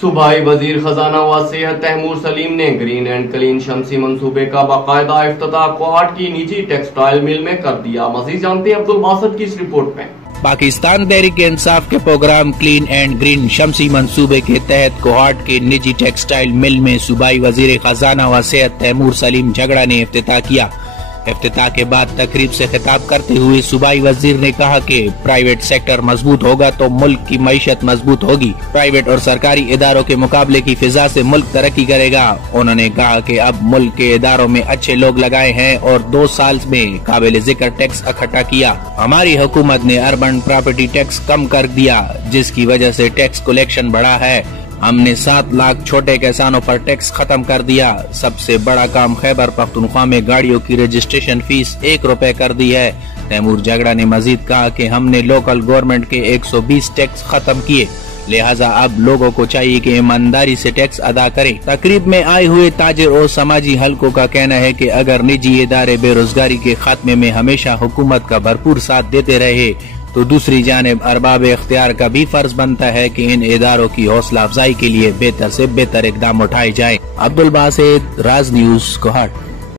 صوبائی وزیر خزانہ و صحت تیمور سلیم نے گرین اینڈ کلین شمسی منصوبے کا باقاعدہ افتتاح کوہاٹ کی نجی ٹیکسٹائل مل میں کر دیا۔ مزید جانتے ہیں عبدالباسط کی اس رپورٹ میں۔ پاکستان تحریک انصاف کے پروگرام کلین اینڈ گرین شمسی منصوبے کے تحت کوہاٹ کے نجی ٹیکسٹائل مل میں صوبائی وزیر خزانہ و صحت تیمور سلیم جھگڑا نے افتتاح کیا۔ افتتاح کے بعد تقریب سے خطاب کرتے ہوئے صوبائی وزیر نے کہا کہ پرائیویٹ سیکٹر مضبوط ہوگا تو ملک کی معیشت مضبوط ہوگی۔ پرائیویٹ اور سرکاری اداروں کے مقابلے کی فضا سے ملک ترقی کرے گا۔ انہوں نے کہا کہ اب ملک کے اداروں میں اچھے لوگ لگائے ہیں اور 2 سال میں قابل ذکر ٹیکس اکٹھا کیا۔ ہماری حکومت نے اربن پراپرٹی ٹیکس کم کر دیا جس کی وجہ سے ٹیکس کلیکشن بڑھا ہے۔ ہم نے 7 لاکھ چھوٹے کسانوں پر ٹیکس ختم کر دیا۔ سب سے بڑا کام خیبر پختونخوا میں گاڑیوں کی رجسٹریشن فیس 1 روپے کر دی ہے۔ تیمور جھگڑا نے مزید کہا کہ ہم نے لوکل گورنمنٹ کے 120 ٹیکس ختم کیے، لہٰذا اب لوگوں کو چاہیے کہ ایمانداری سے ٹیکس ادا کریں۔ تقریب میں آئے ہوئے تاجر اور سماجی حلقوں کا کہنا ہے کہ اگر نجی ادارے بے روزگاری کے خاتمے میں ہمیشہ حکومت کا بھرپور ساتھ دیتے رہے تو دوسری جانب ارباب اختیار کا بھی فرض بنتا ہے کہ ان اداروں کی حوصلہ افزائی کے لیے بہتر سے بہتر اقدام اٹھائے جائیں۔ عبدالباسط، راز نیوز، کوہاٹ۔